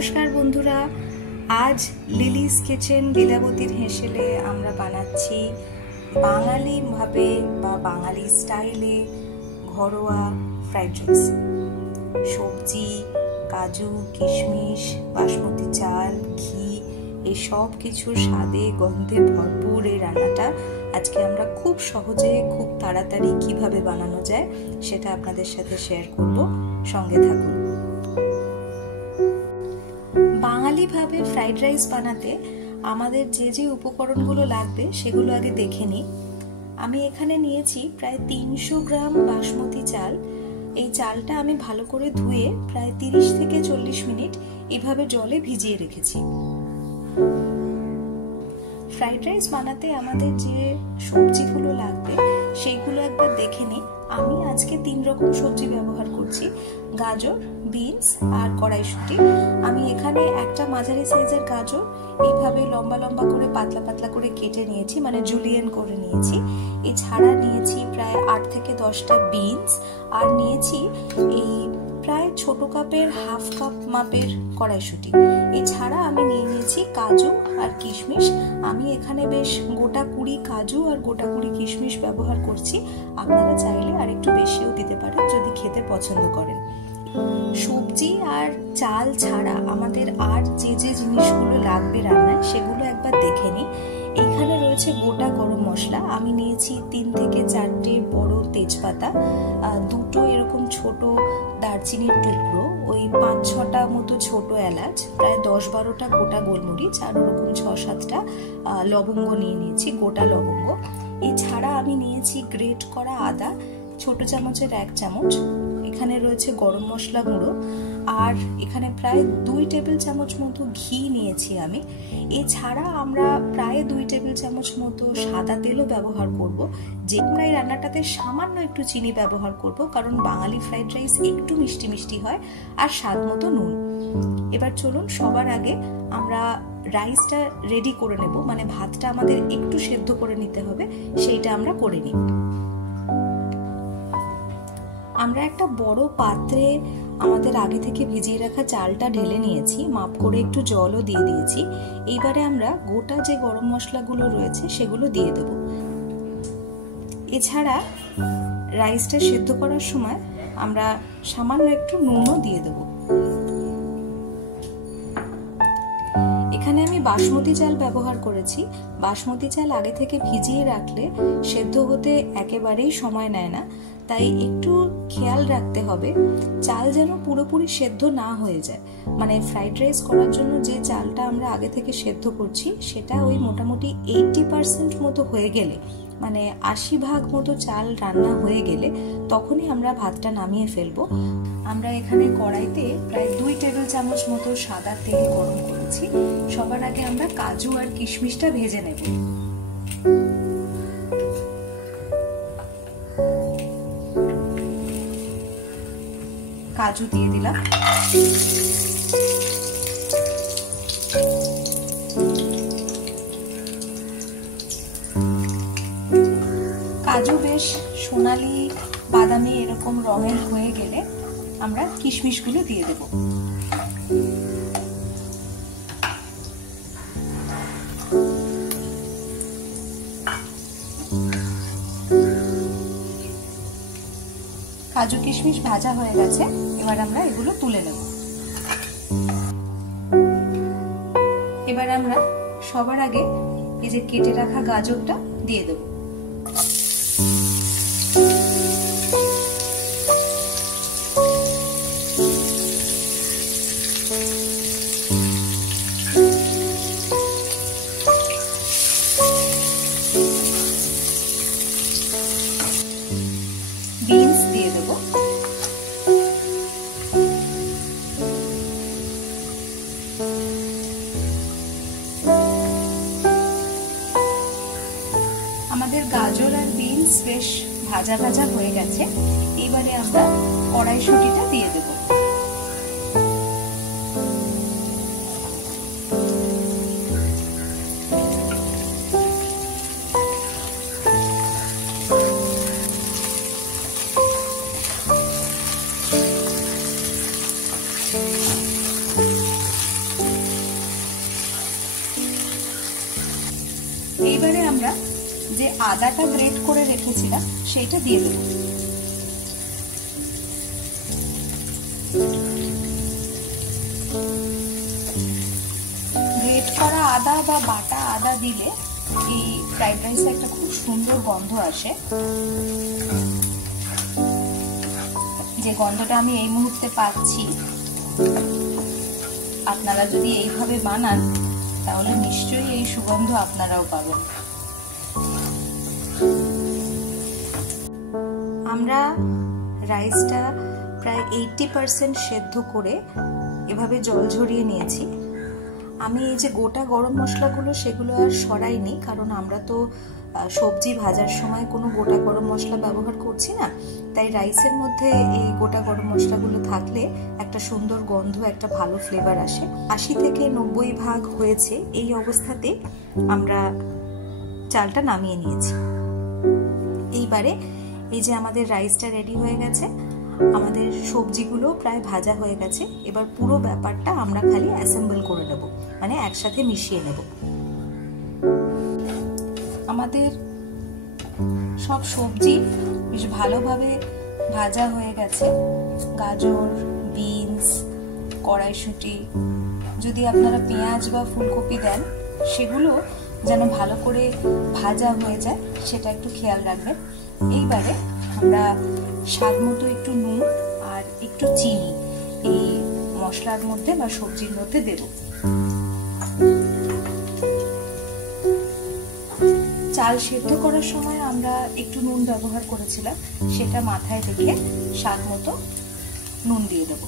নমস্কার বন্ধুরা, আজ লিলিস কিচেন লীলাবতীর হেসেলে আমরা বানাচ্ছি বাঙালি ভাবে বা বাঙালি স্টাইলে ঘরোয়া ফ্রাইড রাইস। সবজি, কাজু, কিশমিশ, বাসমতি চাল, ঘি এই সব কিছুর স্বাদে গন্ধে ভরপুর এই রান্নাটা আজকে আমরা খুব সহজে খুব তাড়াতাড়ি কিভাবে বানানো যায় সেটা আপনাদের সাথে শেয়ার করব। সঙ্গে থাকুন। বাঙালি ভাবে ফ্রাইড রাইস বানাতে আমাদের যে যে উপকরণগুলো লাগবে সেগুলো আগে দেখে নিই। আমি এখানে নিয়েছি প্রায় 300 গ্রাম বাসমতি চাল। এই চালটা আমি ভালো করে ধুয়ে প্রায় 30 থেকে 40 মিনিট এভাবে জলে ভিজিয়ে রেখেছি। ফ্রাইড রাইস বানাতে আমাদের যে সবজিগুলো লাগবে সেইগুলো একবার দেখে নিই। আমি আজকে 3 রকম সবজি ব্যবহার করছি, গাজর, বিনস আর কড়াইশুঁটি। আমি এখানে একটা মাঝারি সাইজের গাজর এইভাবে লম্বা লম্বা করে পাতলা পাতলা করে কেটে নিয়েছি, মানে জুলিয়েন করে নিয়েছি। এছাড়া নিয়েছি প্রায় 8 থেকে 10টা বিনস আর নিয়েছি এই প্রায় ছোট কাপের হাফ কাপ মাপের কড়াইশুঁটি। এছাড়া আমি নিয়ে নিয়েছি কাজু আর কিশমিশ। আমি এখানে বেশ গোটা 20 কাজু আর গোটা 20 কিশমিশ ব্যবহার করছি। আপনারা চাইলে আর একটু বেশিও দিতে পারেন যদি খেতে পছন্দ করেন। সবজি আর চাল ছাড়া আমাদের আর যে যে জিনিসগুলো লাগবে রান্নায় সেগুলো একবার দেখে নিই। এখানে রয়েছে গোটা গরম মশলা। আমি নিয়েছি 3 থেকে 4টে বড় তেজপাতা, 2টো এরকম ছোট দারচিনির টুকরো, ওই 5-6টা মতো ছোট এলাচ, প্রায় 10-12টা গোটা গোলমরিচ আর ওরকম 6-7টা লবঙ্গ নিয়ে নিয়েছি, গোটা লবঙ্গ। এছাড়া আমি নিয়েছি গ্রেট করা আদা, ছোট চামচের 1 চামচ। এখানে রয়েছে গরম মশলা গুঁড়ো আর এখানে প্রায় 2 টেবিল চামচ মতো ঘি নিয়েছি আমি। এছাড়া আমরা প্রায় 2 টেবিল চামচ মতো সাদা তেলও ব্যবহার করব। যে আমরা এই রান্নাটাতে সামান্য একটু চিনি ব্যবহার করব, কারণ বাঙালি ফ্রাইড রাইস একটু মিষ্টি মিষ্টি হয়, আর স্বাদ মতো নুন। এবার চলুন সবার আগে আমরা রাইসটা রেডি করে নেব, মানে ভাতটা আমাদের একটু সেদ্ধ করে নিতে হবে, সেইটা আমরা করে নিই। আমরা একটা বড় পাত্রে আমাদের আগে থেকে ভিজিয়ে রাখা চালটা ঢেলে নিয়েছি, মাপ করে একটু জলও দিয়ে দিয়েছি। এইবারে আমরা গোটা যে গরম মশলাগুলো রয়েছে সেগুলো দিয়ে দেব। এছাড়া রাইসটা সেদ্ধ করার সময় আমরা সামান্য একটু নুনও দিয়ে দেব। এখানে আমি বাসমতি চাল ব্যবহার করেছি। বাসমতি চাল আগে থেকে ভিজিয়ে রাখলে সেদ্ধ হতে একেবারেই সময় নেয় না, তাই একটু খেয়াল রাখতে হবে চাল যেন পুরোপুরি সেদ্ধ না হয়ে যায়। মানে ফ্রাইড রাইস করার জন্য যে চালটা আমরা আগে থেকে সেদ্ধ করছি সেটা ওই মোটামুটি 80% মতো হয়ে গেলে, মানে 80 ভাগ মতো চাল রান্না হয়ে গেলে তখনই আমরা ভাতটা নামিয়ে ফেলবো। আমরা এখানে কড়াইতে প্রায় 2 টেবিল চামচ মতো সাদা তেল গরম করেছি। সবার আগে আমরা কাজু আর কিশমিশটা ভেজে নেব। কাজু দিয়ে দিলাম। কাজু বেশ সোনালি বাদামি এরকম রঙের হয়ে গেলে আমরা কিশমিশগুলো দিয়ে দেব। কাজু কিশমিশ ভাজা হয়ে গেছে, এবার আমরা এগুলো তুলে নেব। এবার আমরা সবার আগে এই যে কেটে রাখা গাজরটা দিয়ে দেব। বিনস দিয়ে দেব। আমাদের গাজর আর বিনস বেশ ভাজা ভাজা হয়ে গেছে। এবারে আমরা কড়াইশুঁটিটা দিয়ে দেব। এইবারে আমরা যে আদাটা গ্রেট করে রেখেছিলাম সেটা দিয়ে দেব। গ্রেট করা আদা বা বাটা আদা দিলে এই ফ্রাইড রাইসে একটা খুব সুন্দর গন্ধ আসে, যে গন্ধটা আমি এই মুহূর্তে পাচ্ছি। আপনারা যদি এইভাবে বানান তাহলে নিশ্চয়ই এই সুগন্ধ আপনারাও পাবেন। আমরা রাইসটা প্রায় 80% সেদ্ধ করে এভাবে জল ঝরিয়ে নিয়েছি। আমি এই যে গোটা গরম মশলাগুলো সেগুলো আর সরাইনি, কারণ আমরা তো সবজি ভাজার সময় কোনো গোটা গরম মশলা ব্যবহার করছি না, তাই রাইসের মধ্যে এই গোটা গরম মশলাগুলো থাকলে একটা সুন্দর গন্ধ, একটা ভালো ফ্লেভার আসে। 80 থেকে 90 ভাগ হয়েছে, এই অবস্থাতে আমরা চালটা নামিয়ে নিয়েছি। এইবারে এই যে আমাদের রাইসটা রেডি হয়ে গেছে, আমাদের সবজিগুলো প্রায় ভাজা হয়ে গেছে। এবার পুরো ব্যাপারটা আমরা খালি অ্যাসেম্বল করে নেব, মানে একসাথে মিশিয়ে নেব। আমাদের সব সবজি বেশ ভালোভাবে ভাজা হয়ে গেছে। গাজর, বিনস, কড়াইশুঁটি, যদি আপনারা পেঁয়াজ বা ফুলকপি দেন সেগুলো যেন ভালো করে ভাজা হয়ে যায় সেটা একটু খেয়াল রাখবেন। এইবারে আমরা স্বাদ মতো একটু নুন আর একটু চিনি এই মশলার মধ্যে বা সবজির মধ্যে দেব। চাল সেদ্ধ করার সময় আমরা একটু নুন ব্যবহার করেছিলাম, সেটা মাথায় রেখে স্বাদ মতো নুন দিয়ে দেব।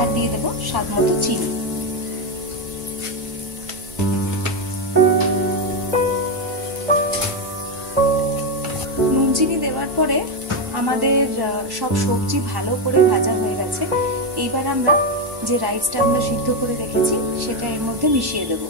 আর দিয়ে দেব স্বাদ মতো চিনি। চিনি দেওয়ার পরে আমাদের সব সবজি ভালো করে ভাজা হয়ে গেছে। এইবার আমরা যে রাইসটা আমরা সিদ্ধ করে রেখেছি সেটা এর মধ্যে মিশিয়ে দেব।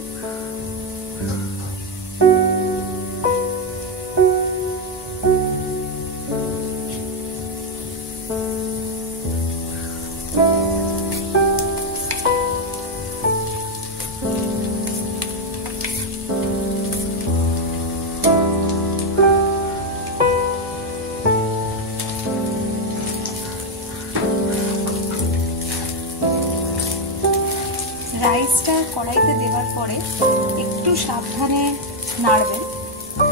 রাইসটা কড়াইতে দেওয়ার পরে একটু সাবধানে নাড়বেন,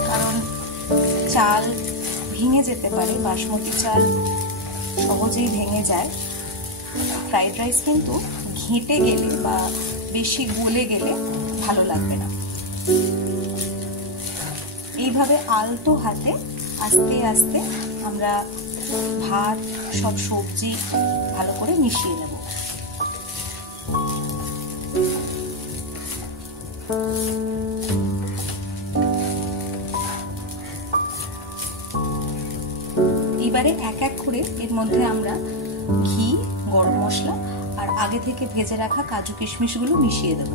কারণ চাল ভেঙে যেতে পারে। বাসমতি চাল সহজেই ভেঙে যায়। ফ্রাইড রাইস কিন্তু ঘেঁটে গেলে বা বেশি গলে গেলে ভালো লাগবে না। এইভাবে আলতো হাতে আস্তে আস্তে আমরা ভাত, সব সবজি ভালো করে মিশিয়ে নেব। এবারে এক এক করে এর মধ্যে আমরা ঘি, গরম মশলা আর আগে থেকে ভেজে রাখা কাজু কিশমিশগুলো মিশিয়ে দেব।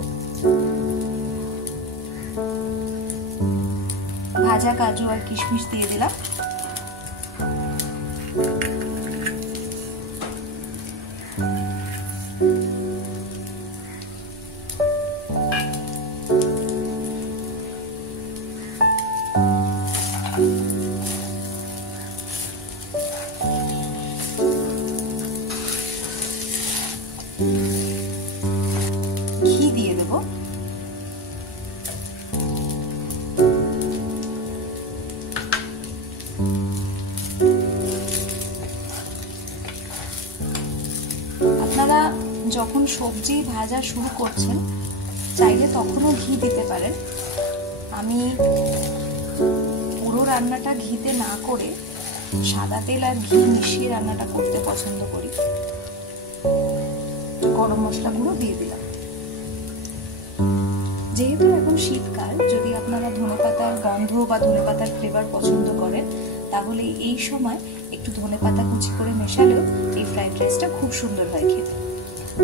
ভাজা কাজু আর কিশমিশ দিয়ে দিলাম। ঘি দিয়ে দেব। আপনারা যখন সবজি ভাজা শুরু করছেন চাইলে তখনও ঘি দিতে পারেন। আমি পুরো রান্নাটা ঘিতে না করে সাদা তেল আর ঘি মিশিয়ে রান্নাটা করতে পছন্দ করি। গরম মশলাগুলো দিয়ে দিলাম। যেহেতু এখন শীতকাল, যদি আপনারা ধনেপাতার গন্ধ বা ধনেপাতার ফ্লেভার পছন্দ করেন তাহলে এই সময় একটু ধনেপাতা কুচি করে মেশালেও এই ফ্রাইড রাইসটা খুব সুন্দর হয় খেতে।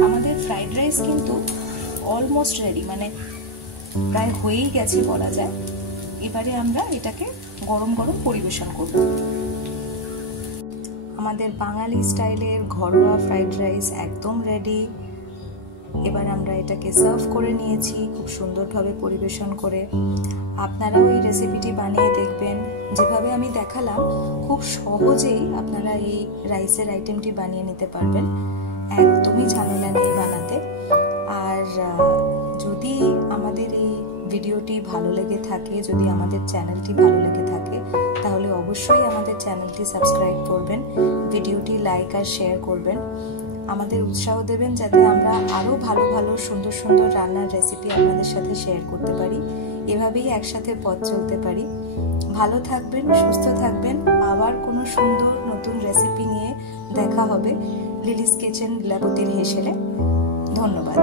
আমাদের ফ্রাইড রাইস কিন্তু অলমোস্ট রেডি, মানে প্রায় হয়েই গেছে বলা যায়। এবারে আমরা এটাকে গরম গরম পরিবেশন করব। আমাদের বাঙালি স্টাইলের ঘরোয়া ফ্রাইড রাইস একদম রেডি। এবার আমরা এটাকে সার্ভ করে নিয়েছি খুব সুন্দরভাবে পরিবেশন করে। আপনারাও এই রেসিপিটি বানিয়ে দেখবেন। যেভাবে আমি দেখালাম খুব সহজেই আপনারা এই রাইসের আইটেমটি বানিয়ে নিতে পারবেন, একদমই ঝামেলা নেই বানাতে। আর যদি আমাদের এই ভিডিওটি ভালো লেগে থাকে, যদি আমাদের চ্যানেলটি ভালো লেগে থাকে, তাহলে অবশ্যই আমাদের চ্যানেলটি সাবস্ক্রাইব করবেন, ভিডিওটি লাইক আর শেয়ার করবেন, আমাদের উৎসাহ দেবেন যাতে আমরা আরও ভালো ভালো সুন্দর সুন্দর রান্নার রেসিপি আপনাদের সাথে শেয়ার করতে পারি। এভাবেই একসাথে পথ চলতে পারি। ভালো থাকবেন, সুস্থ থাকবেন। আবার কোনো সুন্দর নতুন রেসিপি নিয়ে দেখা হবে লিলিস কিচেন লীলাবতীর হেসেলে। ধন্যবাদ।